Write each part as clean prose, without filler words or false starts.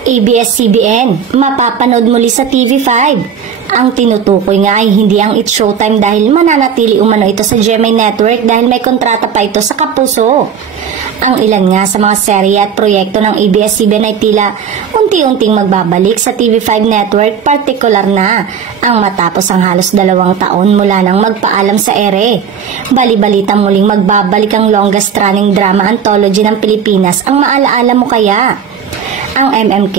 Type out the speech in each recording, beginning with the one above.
ABS-CBN, mapapanood muli sa TV5. Ang tinutukoy nga ay hindi ang It's Showtime dahil mananatili umano ito sa GMA Network dahil may kontrata pa ito sa Kapuso. Ang ilan nga sa mga serye at proyekto ng ABS-CBN ay tila unti-unting magbabalik sa TV5 Network, partikular na ang matapos ang halos 2 taon mula nang magpaalam sa ere. Bali-balitang muling magbabalik ang longest running drama anthology ng Pilipinas, ang Maalaala Mo Kaya. Ang MMK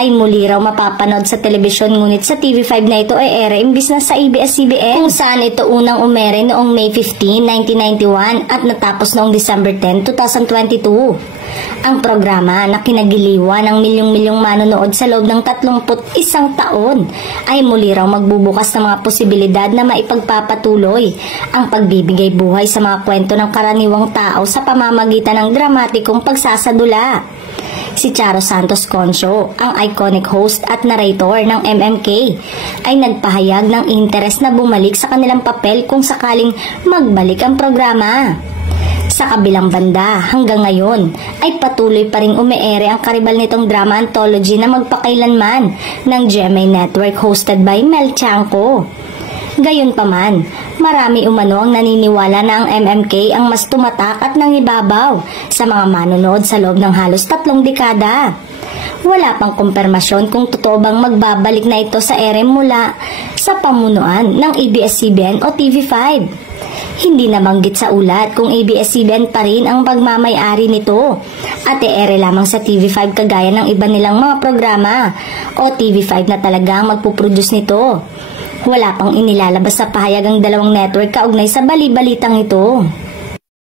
ay muli raw mapapanood sa telebisyon, ngunit sa TV5 na ito ay ere imbis na sa ABS-CBN, kung saan ito unang umere noong May 15, 1991 at natapos noong December 10, 2022. Ang programa na kinagiliwan ng milyong-milyong manonood sa loob ng 31 taon ay muli raw magbubukas ng mga posibilidad na maipagpapatuloy ang pagbibigay buhay sa mga kwento ng karaniwang tao sa pamamagitan ng dramatikong pagsasadula. Si Charo Santos Concho, ang iconic host at narrator ng MMK, ay nagpahayag ng interes na bumalik sa kanilang papel kung sakaling magbalik ang programa. Sa kabilang banda, hanggang ngayon ay patuloy pa ring umeere ang karibal nitong drama anthology na magpakailanman ng GMA Network hosted by Mel Tiangco. Gayunpaman, marami umano ang naniniwala na ang MMK ang mas tumatak at nangibabaw sa mga manonood sa loob ng halos 3 dekada. Wala pang kumpirmasyon kung totoo bang magbabalik na ito sa ere mula sa pamunuan ng ABS-CBN o TV5. Hindi nabanggit sa ulat kung ABS-CBN pa rin ang pagmamay-ari nito at ere lamang sa TV5 kagaya ng iba nilang mga programa o TV5 na talagang magpuproduce nito. Wala pang inilalabas sa pahayag ang dalawang network kaugnay sa bali-balitang ito.